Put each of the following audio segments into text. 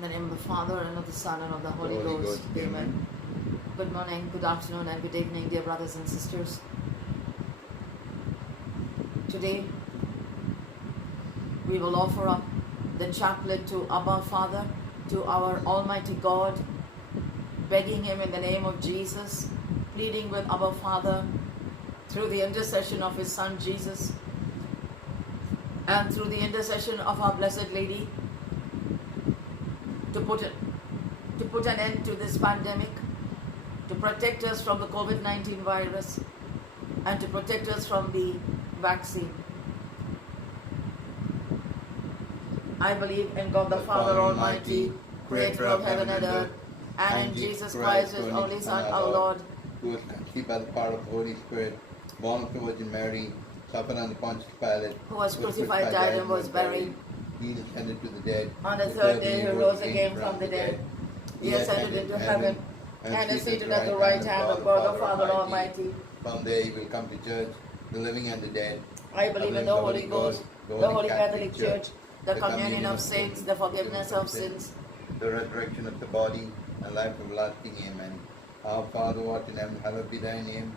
In the name of the Father, and of the Son, and of the Holy Ghost. Amen. Good morning, good afternoon, and good evening, dear brothers and sisters. Today, we will offer up the chaplet to Abba Father, to our Almighty God, begging Him in the name of Jesus, pleading with Abba Father through the intercession of His Son Jesus, and through the intercession of our Blessed Lady, to put an end to this pandemic, to protect us from the COVID-19 virus, and to protect us from the vaccine. I believe in God the Father Almighty, creator of heaven and earth, and in Jesus Christ, His only Son, our Lord, who was conceived by the power of the Holy Spirit, born of the Virgin Mary, suffered under Pontius Pilate, who was crucified, died, and was buried. He descended to the dead. On the third day He rose again from the dead. He ascended into heaven, and is seated at the right hand of God the Father Almighty. From there He will come to judge the living and the dead. I believe in the Holy Ghost, the Holy Catholic Church, the communion of saints, the forgiveness of sins, the resurrection of the body, and life everlasting. Amen. Our Father, who art in heaven, hallowed be thy name.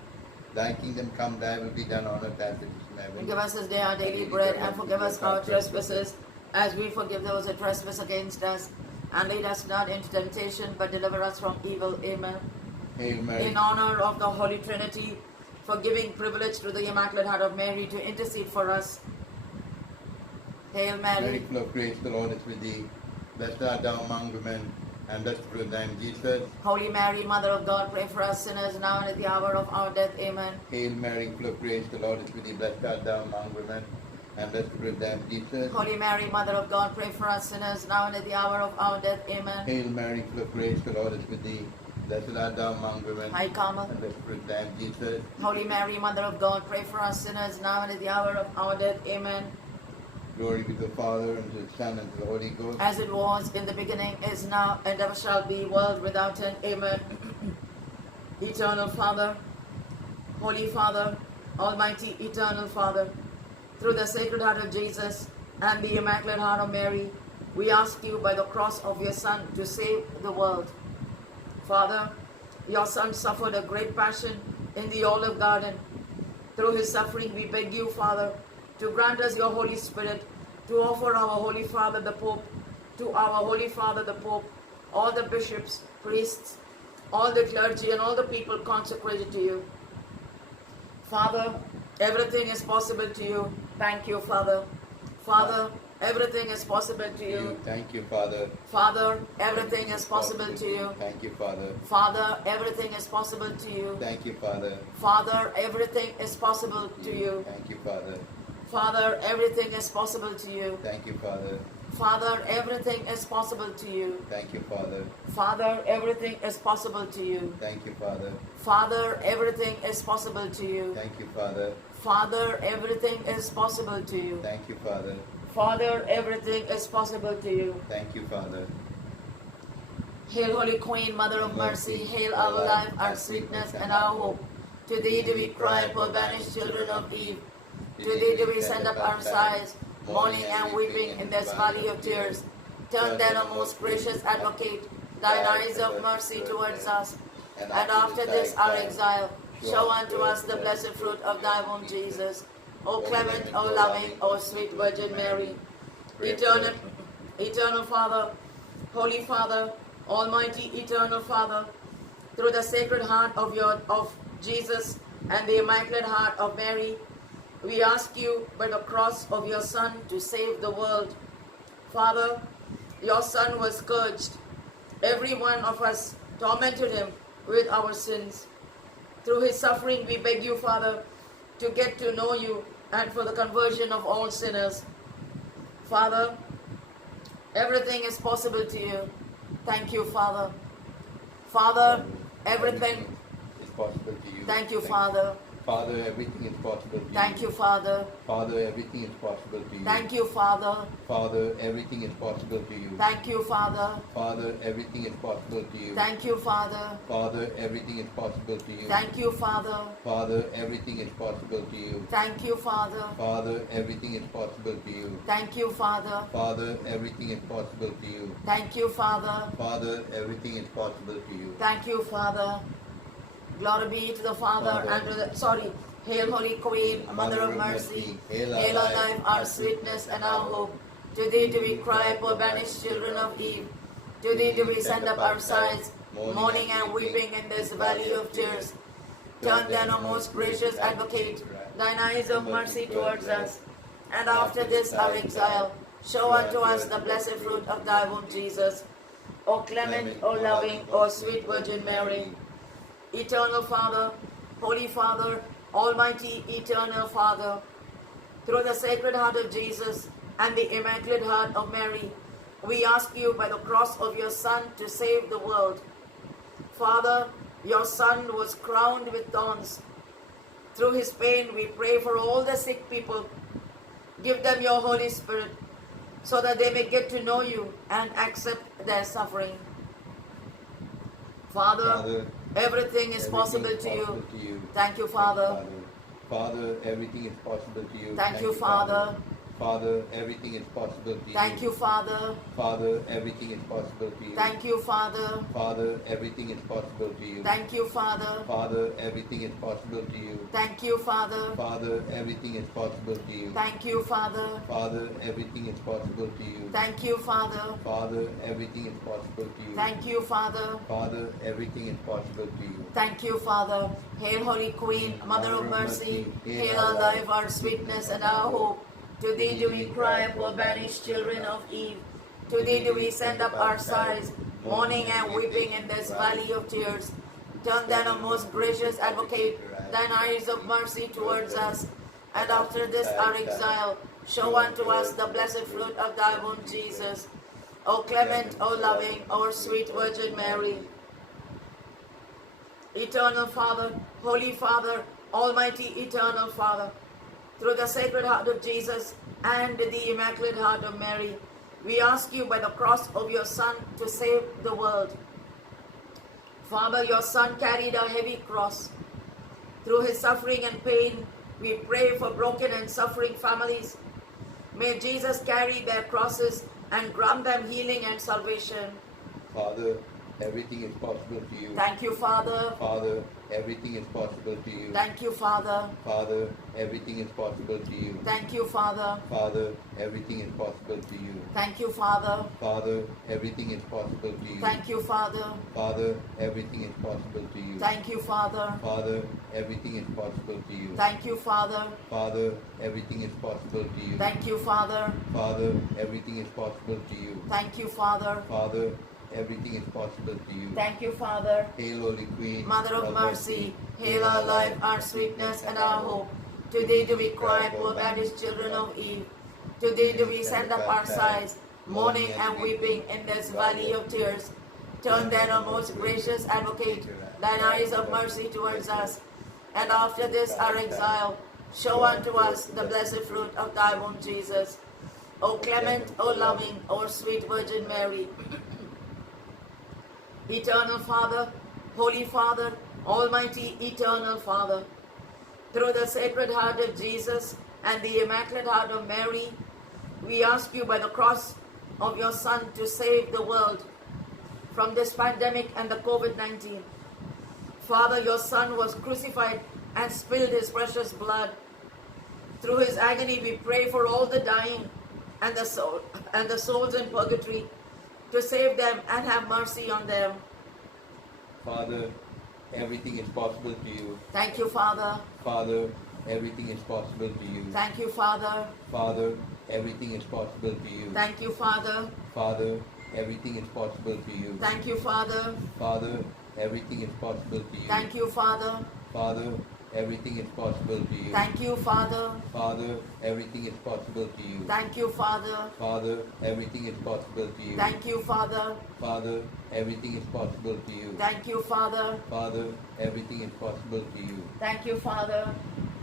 Thy kingdom come, thy will be done on earth as it is in heaven. And give us this day our daily bread, and forgive us our trespasses, as we forgive those who trespass against us. And lead us not into temptation, but deliver us from evil. Amen. Hail Mary. In honor of the Holy Trinity, for giving privilege to the Immaculate Heart of Mary to intercede for us. Hail Mary, Mary, full of grace, the Lord is with thee. Blessed art thou among women, and blessed fruit of thy womb, Jesus. Holy Mary, Mother of God, pray for us sinners now and at the hour of our death. Amen. Hail Mary, full of grace, the Lord is with thee. Blessed art thou among women, and blessed fruit of thy womb, Jesus. Holy Mary, Mother of God, pray for us sinners now and at the hour of our death. Amen. Hail Mary, full of grace, the Lord is with thee. Blessed art thou among women, Hi, Carmel. and blessed fruit of thy womb, Jesus. Holy Mary, Mother of God, pray for us sinners now and at the hour of our death. Amen. Glory be to the Father, and to the Son, and to the Holy Ghost. As it was in the beginning, is now, and ever shall be, world without end. Amen. Eternal Father, Holy Father, Almighty Eternal Father, through the Sacred Heart of Jesus and the Immaculate Heart of Mary, we ask you by the cross of your Son to save the world. Father, your Son suffered a great passion in the olive garden. Through his suffering, we beg you, Father, to grant us your Holy Spirit, to offer our Holy Father the Pope, to our Holy Father the Pope, all the bishops, priests, all the clergy, and all the people consecrated to you. Father, everything is possible to you. Thank you, Father. Father, everything is possible to you. Thank you, Father. Father, everything is possible to you. Thank you, Father. Father, everything is possible to you. Thank you, Father. Father, everything is possible to you. Thank you, Father. Father, everything is possible to you. Thank you, Father. Father, everything is possible to you. Thank you, Father. Father, everything is possible to you. Thank you, Father. Father, everything is possible to you. Thank you, Father. Father, everything is possible to you. Thank you, Father. Father, everything is possible to you. Thank you, Father. Hail, Holy Queen, Mother of Mercy, hail our life, our sweetness, and our hope. To thee do we cry, poor banished children of Eve. To thee do we send up our sighs, mourning and weeping in this valley of tears. Turn then, O most gracious Advocate, thine eyes of mercy towards us, and after this our exile, show unto us the blessed fruit of thy womb, Jesus. O clement, O loving, O sweet Virgin Mary, eternal Father, Holy Father, Almighty Eternal Father, through the Sacred Heart of Jesus and the Immaculate Heart of Mary, we ask you by the cross of your Son to save the world. Father, your Son was scourged. Every one of us tormented him with our sins. Through his suffering, we beg you, Father, to get to know you and for the conversion of all sinners. Father, everything is possible to you. Thank you, Father. Father, everything is possible to you. Thank you, Father. Father, everything is possible to you. Thank you, Father. Father, everything is possible to you. Thank you, Father. Father, everything is possible to you. Thank you, Father. Father, everything is possible to you. Thank you, Father. Father, everything is possible to you. Thank you, Father. Father, everything is possible to you. Thank you, Father. Father, everything is possible to you. Thank you, Father. Father, everything is possible to you. Thank you, Father. Father, everything is possible to you. Thank you, Father. Glory be to the Father Father. and to the, sorry, Hail Holy Queen, Mother of Mercy. Hail our life, our sweetness and our hope. To thee do we cry, poor banished children of Eve. To thee do we send up our sighs, mourning and weeping in this valley of tears. Turn then, O most gracious Advocate, thine eyes of mercy towards us, and after this our exile, show unto us the blessed fruit of thy womb, Jesus. O clement, O loving, O sweet Virgin Mary, Eternal Father, Holy Father, Almighty Eternal Father, through the Sacred Heart of Jesus and the Immaculate Heart of Mary, we ask you by the cross of your Son to save the world. Father, your Son was crowned with thorns. Through his pain, we pray for all the sick people. Give them your Holy Spirit so that they may get to know you and accept their suffering. Father, everything is possible to you. Thank you, Father. Father, everything is possible to you. Thank you, Father. Father, everything is possible to you. Thank you, Father. Father, everything is possible to you. Thank you, Father. Father, everything is possible to you. Thank you, Father. Father, everything is possible to you. Thank you, Father. Father, everything is possible to you. Thank you, Father. Father, everything is possible to you. Thank you, Father. Father, everything is possible to you. Thank you, Father. Father, everything is possible to you. Thank you, Father. Hail, Holy Queen, Mother of Mercy. Hail our life, our sweetness, and our hope. To thee do we cry, poor banished children of Eve. To thee do we send up our sighs, mourning and weeping in this valley of tears. Turn then, O most gracious Advocate, thine eyes of mercy towards us, and after this our exile, show unto us the blessed fruit of thy womb, Jesus. O clement, O loving, O sweet Virgin Mary, Eternal Father, Holy Father, Almighty Eternal Father, through the Sacred Heart of Jesus and the Immaculate Heart of Mary, we ask you by the cross of your Son to save the world. Father, your Son carried a heavy cross. Through his suffering and pain, we pray for broken and suffering families. May Jesus carry their crosses and grant them healing and salvation. Father, everything is possible to you. Thank you, Father. Father, everything is possible to you. Thank you, Father. Father, everything is possible to you. Thank you, Father. Father, everything is possible to you. Thank you, Father. Father, everything is possible to you. Thank you, Father. Father, everything is possible to you. Thank you, Father. Father, everything is possible to you. Thank you, Father. Father, everything is possible to you. Thank you, Father. Father, everything is possible to you. Thank you, Father. Father, everything is possible to you. Thank you, Father. Hail, Holy Queen, Mother of Mercy, hail our life, our sweetness, and our hope. To thee do we cry, poor banished children of Eve. To thee do we send up our sighs, mourning and weeping in this valley of tears. Turn then, O most gracious Advocate, thine eyes of mercy towards us, and after this our exile, show unto us the blessed fruit of thy womb, Jesus. O clement, O loving, O sweet Virgin Mary, Eternal Father, Holy Father, Almighty Eternal Father, through the Sacred Heart of Jesus and the Immaculate Heart of Mary, we ask you by the cross of your Son to save the world from this pandemic and the COVID-19. Father, your Son was crucified and spilled his precious blood. Through his agony, we pray for all the dying and the souls in purgatory, to save them and have mercy on them. Father, everything is possible to you. Thank you, Father. Father, everything is possible to you. Thank you, Father. Father, everything is possible to you. Thank you, Father. Father, everything is possible to you. Thank you, Father. Father, everything is possible to you. Thank you, Father. Father, everything is possible to you. Thank you, Father. Father, everything is possible to you. Thank you, Father. Father, everything is possible to you. Thank you, Father. Father, everything is possible to you. Thank you, Father. Father, everything is possible to you. Thank you, Father.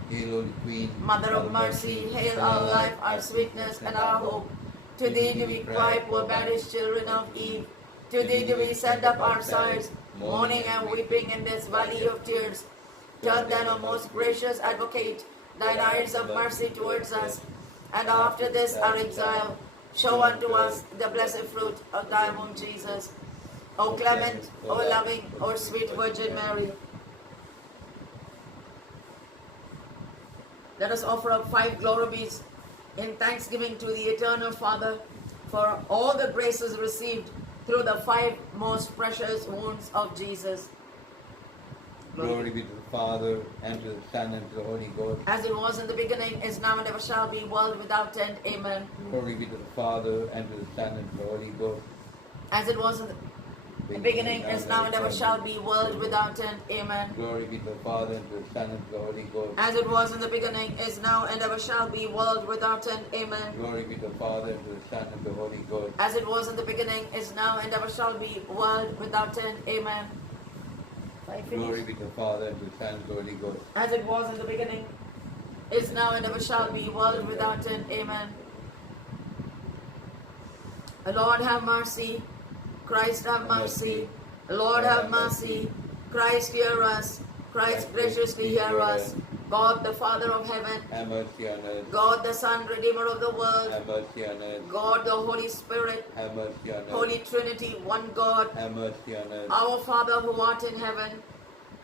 Hail, Holy Queen, Mother of mercy, hail our life, our sweetness, and our hope. To thee do we cry, poor banished children of Eve. To thee do we send up our sighs, mourning and weeping in this valley of tears. Turn then, O most gracious Advocate, thine eyes of mercy towards us, and after this our exile, show unto us the blessed fruit of thy womb, Jesus. O clement, O loving, O sweet Virgin Mary. Let us offer up 5 glories in thanksgiving to the Eternal Father for all the graces received through the 5 most precious wounds of Jesus. Glory be to the Father, and to the Son, and to the Holy Ghost. As it was in the beginning, is now, and ever shall be, world without end. Amen. Glory be to the Father, and to the Son, and to the Holy Ghost. As it was in the beginning, is now, and ever shall be, world without end. Amen. Glory be to the Father, and to the Son, and to the Holy Ghost. As it was in the beginning, is now, and ever shall be, world without end. Amen. Glory be to the Father, and to the Son, and to the Holy Ghost. As it was in the beginning, is now, and ever shall be, world without end. Amen. Glory be to the Father, and to the Son, and to the Holy Ghost. As it was in the beginning, is now, and ever shall be, world without end. Amen. Lord, have mercy. Christ, have mercy. Lord, have mercy. Christ, hear us. Christ, graciously hear us. God, the Father of heaven. Have mercy on us. God, the Son, Redeemer of the world. Have mercy on us. God, the Holy Spirit. Have mercy on us. Holy Trinity, one God. Have mercy on us. Our Father who art in heaven,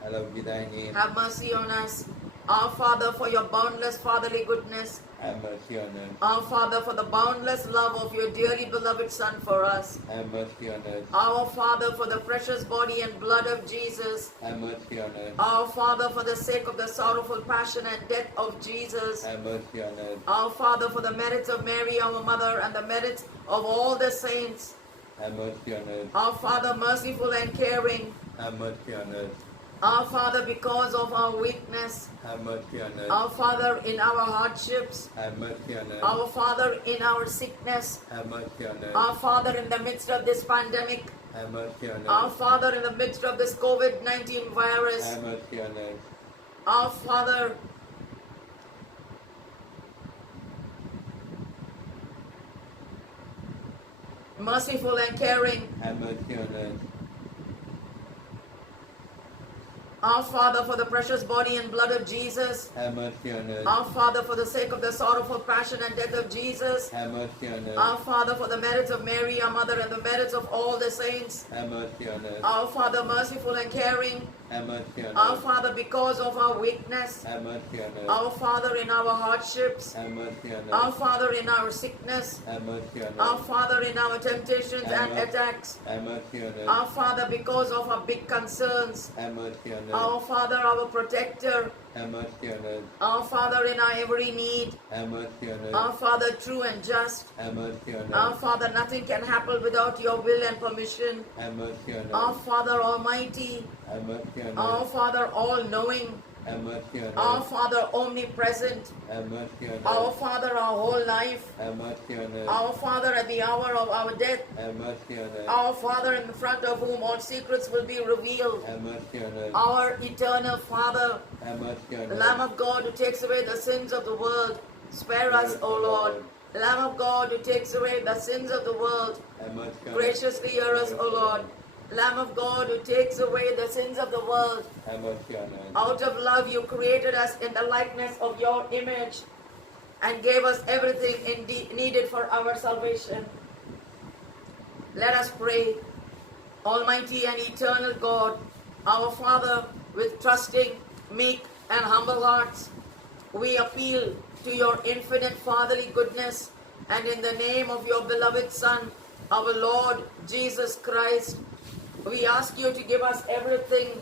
Hallowed be thy name. have mercy on us. Our Father, for your boundless fatherly goodness. Have mercy on us. Our Father, for the boundless love of your dearly beloved Son for us. Have mercy on us. Our Father, for the precious body and blood of Jesus. Have mercy on us. Our Father, for the sake of the sorrowful passion and death of Jesus. Have mercy on us. Our Father, for the merits of Mary, our mother, and the merits of all the saints. Have mercy on us. Our Father, merciful and caring. Have mercy on us. Our Father, because of our weakness. Have mercy on us. Our Father, in our hardships. Have mercy on us. Our Father, in our sickness. Have mercy on us. Our Father, in the midst of this pandemic. Have mercy on Our us. Father, in the midst of this COVID-19 virus. Have mercy on us. Our Father, merciful and caring. Have mercy on us. Our Father, for the precious body and blood of Jesus. Have mercy on us. Our Father, for the sake of the sorrowful passion and death of Jesus. Have mercy on us. Our Father, for the merits of Mary, our mother, and the merits of all the saints. Have mercy on us. Our Father, merciful and caring. Have mercy on Our us. Father, because of our weakness. Have mercy on us. Our Father, in our hardships. Have mercy on Our us. Father, in our sickness. Have mercy on Our us. Father, in our temptations and attacks. Have mercy on us. Our Father, because of our big concerns. Have mercy on us. Our Father, our protector. Have mercy on us. Our Father, in our every need. Have mercy on Our us. Father, true and just. Have mercy on Our us. Father, nothing can happen without your will and permission. Have mercy on Our us. Father, almighty. Have mercy on Our us. Father, all-knowing. Have mercy on Our us. Father, omnipresent. Have mercy on Our us. Father, our whole life. Have mercy on us. Our Father, at the hour of our death. Have mercy on us. Our Father, in front of whom all secrets will be revealed. Have mercy on us. Our eternal Father, Have mercy on the us. Lamb of God who takes away the sins of the world. Spare us, O Lord. Lamb of God who takes away the sins of the world. Have mercy on us. Graciously hear us, O Lord. Lamb of God who takes away the sins of the world. Have mercy on us. Out of love you created us in the likeness of your image and gave us everything needed for our salvation. Let us pray. Almighty and eternal God, our Father, with trusting, meek and humble hearts, we appeal to your infinite fatherly goodness, and in the name of your beloved Son, our Lord Jesus Christ, we ask you to give us everything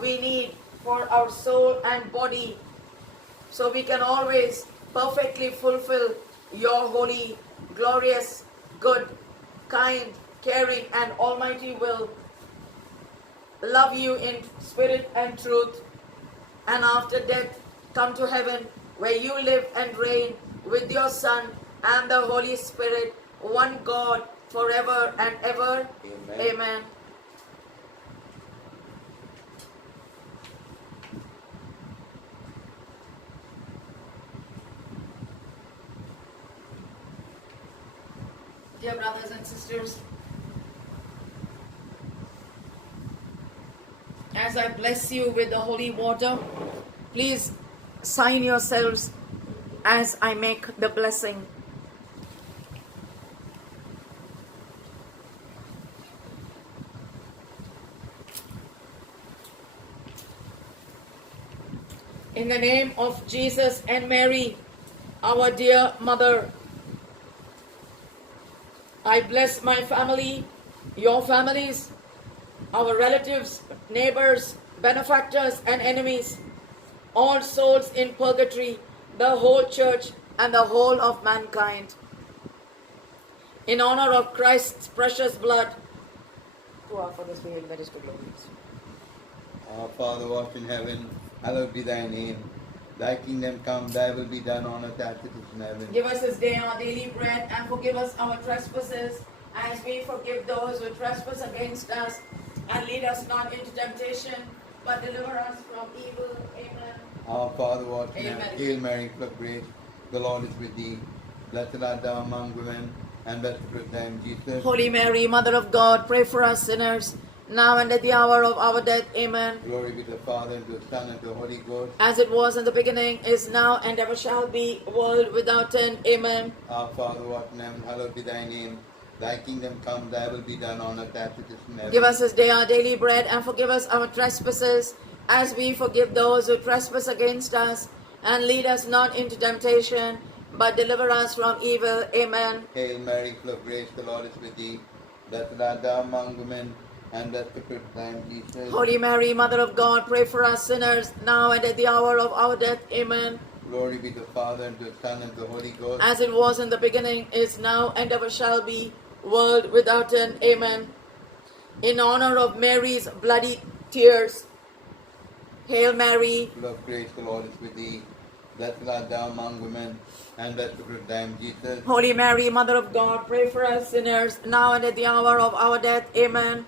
we need for our soul and body, so we can always perfectly fulfill your holy, glorious, good, kind, caring and almighty will. Love you in spirit and truth, and after death come to heaven, where you live and reign with your Son and the Holy Spirit, one God, forever and ever. Amen. Amen. Dear brothers and sisters, as I bless you with the holy water, please sign yourselves as I make the blessing. In the name of Jesus and Mary, our dear mother, I bless my family, your families, our relatives, neighbors, benefactors, and enemies, all souls in purgatory, the whole church, and the whole of mankind. In honor of Christ's precious blood, to offer this Hail Mary to glories. Our Father who art in heaven, hallowed be thy name. Thy kingdom come, thy will be done on earth as it is in heaven. Give us this day our daily bread, and forgive us our trespasses, as we forgive those who trespass against us. And lead us not into temptation, but deliver us from evil. Amen. Our Father who art in Hail heaven, Mary. Hail Mary, full of grace, the Lord is with thee. Blessed art thou among women, and blessed is the fruit of thy womb, Jesus. Holy Mary, Mother of God, pray for us sinners, now and at the hour of our death. Amen. Glory be to the Father, and to the Son, and to the Holy Ghost. As it was in the beginning, is now, and ever shall be, world without end. Amen. Our Father who art in heaven, hallowed be thy name. Thy kingdom come, thy will be done on earth as it is in heaven. Give us this day our daily bread, and forgive us our trespasses, as we forgive those who trespass against us. And lead us not into temptation, but deliver us from evil. Amen. Hail Mary, full of grace, the Lord is with thee. Blessed art thou among women, and blessed is the fruit of thy womb, Jesus. Holy Mary, Mother of God, pray for us sinners, now and at the hour of our death. Amen. Glory be to the Father, and to the Son, and to the Holy Ghost. As it was in the beginning, is now, and ever shall be, world without end. Amen. In honor of Mary's bloody tears, Hail Mary, Full of grace, the Lord is with thee. Blessed art thou among women, and blessed is the fruit of thy womb, Jesus. Holy Mary, Mother of God, pray for us sinners, now and at the hour of our death. Amen.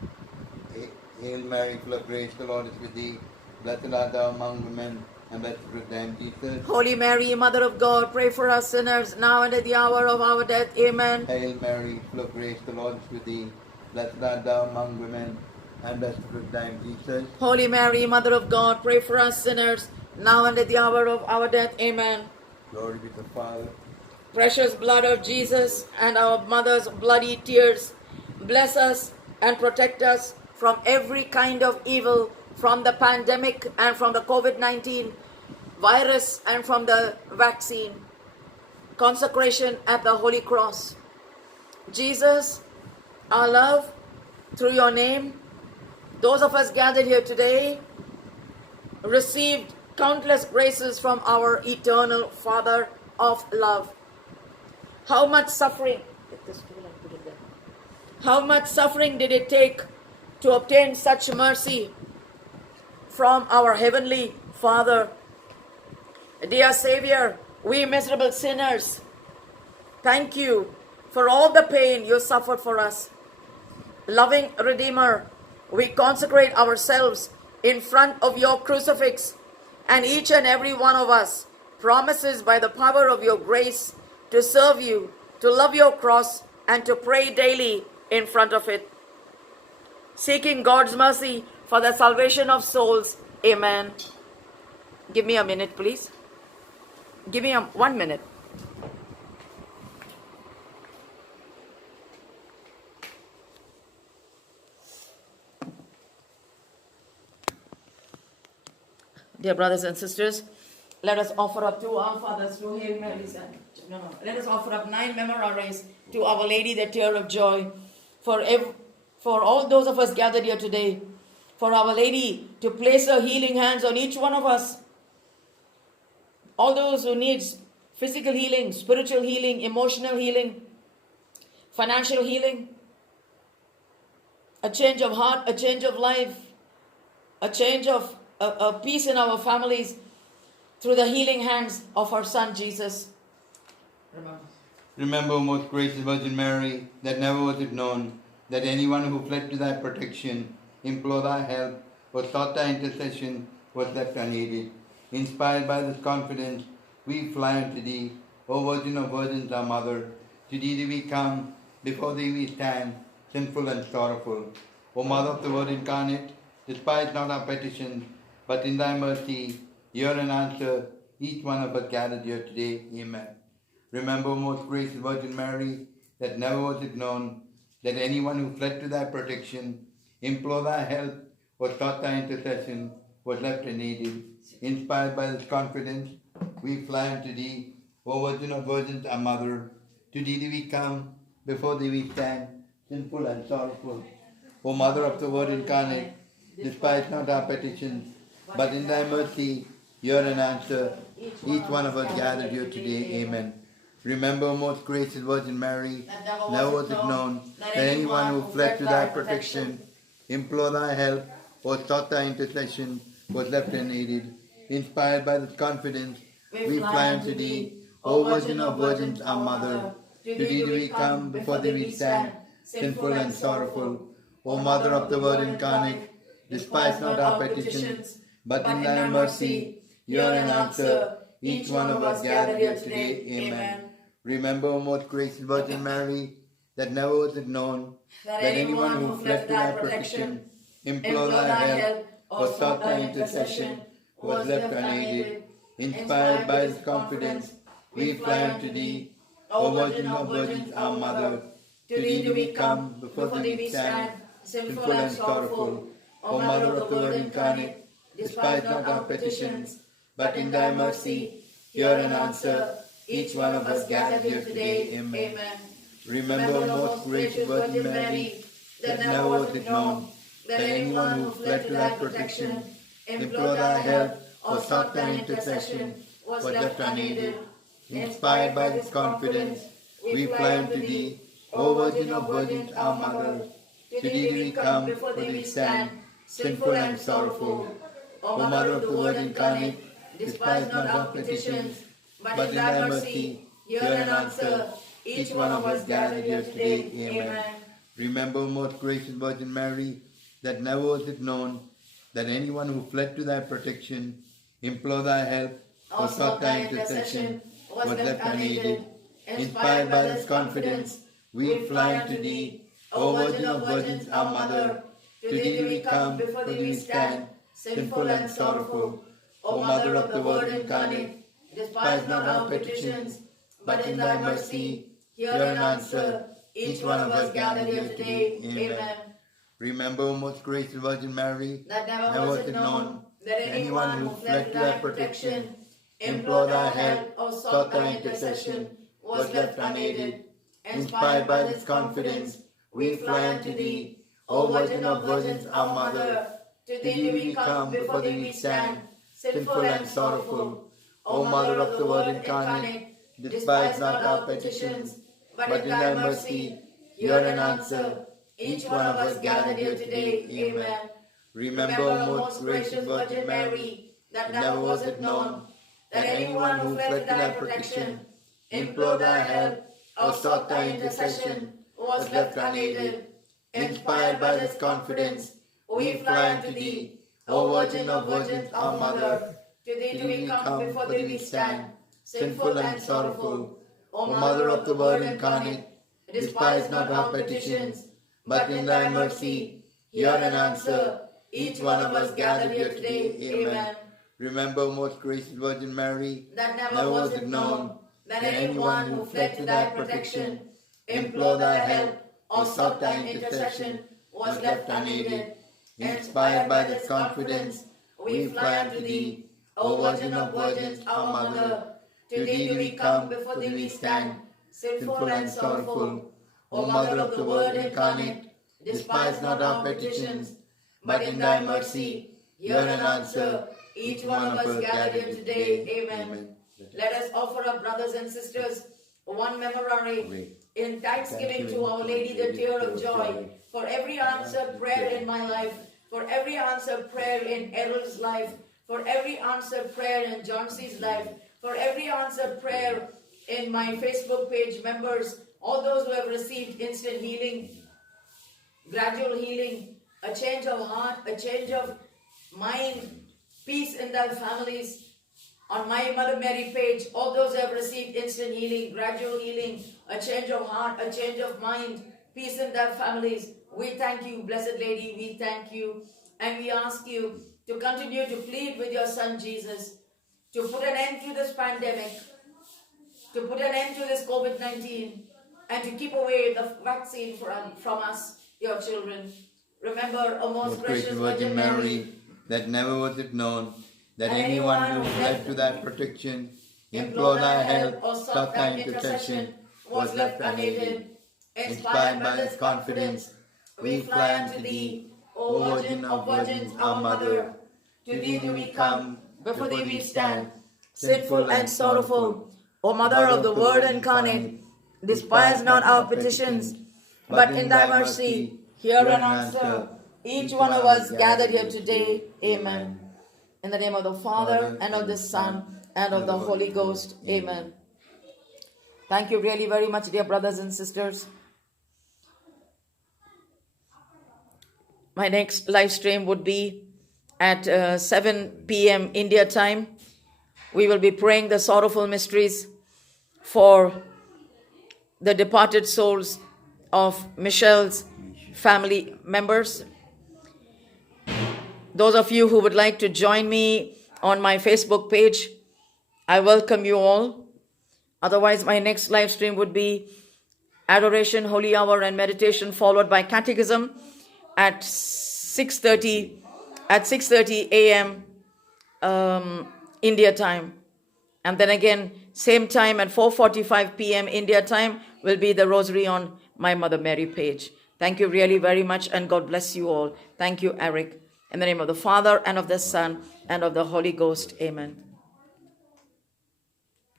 Hail Mary, full of grace, the Lord is with thee. Blessed art thou among women, and blessed is the fruit of thy womb, Jesus. Holy Mary, Mother of God, pray for us sinners, now and at the hour of our death. Amen. Hail Mary, full of grace, the Lord is with thee. Blessed art thou among women, and blessed is the fruit of thy womb, Jesus. Holy Mary, Mother of God, pray for us sinners, now and at the hour of our death. Amen. Glory be to the Father. Precious blood of Jesus and our mother's bloody tears, bless us and protect us from every kind of evil, from the pandemic and from the COVID-19 virus and from the vaccine. Consecration at the Holy Cross. Jesus, our love, through your name, those of us gathered here today received countless graces from our eternal Father of love. How much suffering, how much suffering did it take to obtain such mercy from our Heavenly Father? Dear Savior, we miserable sinners, thank you for all the pain you suffered for us. Loving Redeemer, we consecrate ourselves in front of your crucifix, and each and every one of us promises by the power of your grace to serve you, to love your cross, and to pray daily in front of it, seeking God's mercy for the salvation of souls. Amen. Give me a minute, please. Give me 1 minute. Dear brothers and sisters, let us offer up to our fathers through Hail Marys. Let us offer up 9 memoraries to Our Lady, the Tear of Joy, for all those of us gathered here today, for Our Lady to place her healing hands on each one of us. All those who need physical healing, spiritual healing, emotional healing, financial healing, a change of heart, a change of life, a change of a peace in our families through the healing hands of our Son Jesus. Remember. Remember, most gracious Virgin Mary, that never was it known that anyone who fled to thy protection, implored thy help, or sought thy intercession was left unaided. Inspired by this confidence, we fly unto thee, O Virgin of Virgins, our Mother. To thee do we come, before thee we stand, sinful and sorrowful. O Mother of the Word incarnate, despise not our petitions, but in thy mercy, hear and answer each one of us gathered here today. Amen. Remember, most gracious Virgin Mary, that never was it known that anyone who fled to thy protection, implored thy help, or sought thy intercession was left unaided. Inspired by this confidence, we fly unto thee, O Virgin of Virgins, our Mother. To thee do we come, before thee we stand, sinful and sorrowful. O Mother of the Word incarnate, despise not our petitions, but in thy mercy hear and answer each one of us gathered here today. Amen. Remember, most gracious Virgin Mary, never was it known that anyone who fled to thy protection, implored thy help, or sought thy intercession was left unaided. Inspired by this confidence, we fly unto thee, O Virgin of Virgins, our Mother. To thee do we come, before thee we stand, sinful and sorrowful. O Mother of the Word incarnate, despise not our petitions, but in thy mercy hear and answer each one of us gathered here today. Amen. Remember, O most gracious Virgin Mary, that never was it known that anyone who fled to thy protection, implored thy help, or sought thy intercession was left unaided. Inspired by this confidence, we fly unto thee, O Virgin of Virgins, our Mother. To thee do we come, before thee we stand, sinful and sorrowful. O Mother of the Word incarnate, despise not our petitions, but in thy mercy hear and answer each one of us gathered here today. Amen. Remember, most gracious Virgin Mary, that never was it known that anyone who fled to thy protection, implored thy help, or sought thy intercession was left unaided. Inspired by this confidence, we fly unto thee, O Virgin of Virgins, our Mother. To thee do we come, before thee we stand, sinful and sorrowful. O Mother of the Word incarnate, despise not our petitions, but in thy mercy hear and answer each one of us gathered here today. Amen. Remember, most gracious Virgin Mary, that never was it known that anyone who fled to thy protection, implored thy help, or sought thy intercession was left unaided. Inspired by this confidence, we fly unto thee, O Virgin of Virgins, our Mother. To thee do we come, before thee we stand, sinful and sorrowful. O Mother of the Word incarnate, despise not our petitions, but in thy mercy hear and answer each one of us gathered here today. Amen. Remember, most gracious Virgin Mary, that never was it known that anyone who fled to thy protection, implored thy help, or sought thy intercession was left unaided. Inspired by this confidence, we fly unto thee, O Virgin of Virgins, our Mother. To thee do we come, before thee we stand, sinful and sorrowful. O Mother of the Word incarnate, despise not our petitions, but in thy mercy hear and answer each one of us gathered here today. Amen. Remember, O most gracious Virgin Mary, that never was it known that anyone who fled to thy protection, implored thy help, or sought thy intercession was left unaided. Inspired by this confidence, we fly unto thee, O Virgin of Virgins, our Mother. To thee do we come, before thee we stand, sinful and sorrowful. O Mother of the Word incarnate, despise not our petitions, but in thy mercy hear and answer each one of us gathered here today. Amen. Remember, most gracious Virgin Mary, that never was it known that anyone who fled to thy protection, implored thy help, or sought thy intercession was left unaided. Inspired by this confidence, we fly unto thee, O Virgin of Virgins, our Mother. To thee do we come, before thee we stand, sinful and sorrowful. O Mother of the Word incarnate, despise not our petitions, but in thy mercy hear and answer each one of us gathered here today. Amen. Let us offer up, brothers and sisters, one memorare in thanksgiving to Our Lady, the Tear of Joy, for every answered prayer in my life, for every answered prayer in Errol's life, for every answered prayer in John C's life, for every answered prayer in my Facebook page members, all those who have received instant healing, gradual healing, a change of heart, a change of mind, peace in their families. On my Mother Mary page, all those who have received instant healing, gradual healing, a change of heart, a change of mind, peace in their families. We thank you, Blessed Lady, we thank you. And we ask you to continue to plead with your Son Jesus, to put an end to this pandemic, to put an end to this COVID-19, and to keep away the vaccine from us, your children. Remember, O most gracious Virgin Mary, that never was it known that anyone who fled to thy protection, implored thy help, or sought thy intercession, was left unaided. Inspired by this confidence, we fly unto thee, O Virgin of Virgins, our Mother. To thee do we come, before thee we stand, sinful and sorrowful. O Mother of the Word incarnate, despise not our petitions, but in thy mercy, hear and answer each one of us gathered here today. Amen. In the name of the Father, and of the Son, and of the Holy Ghost. Amen. Thank you really very much, dear brothers and sisters. My next live stream would be at 7 p.m. India time. We will be praying the sorrowful mysteries for the departed souls of Michelle's family members. Those of you who would like to join me on my Facebook page, I welcome you all. Otherwise, my next live stream would be Adoration, Holy Hour, and Meditation, followed by Catechism at 6:30 a.m. India time. And then again, same time at 4:45 p.m. India time will be the Rosary on my Mother Mary page. Thank you really very much, and God bless you all. Thank you, Eric. In the name of the Father, and of the Son, and of the Holy Ghost. Amen.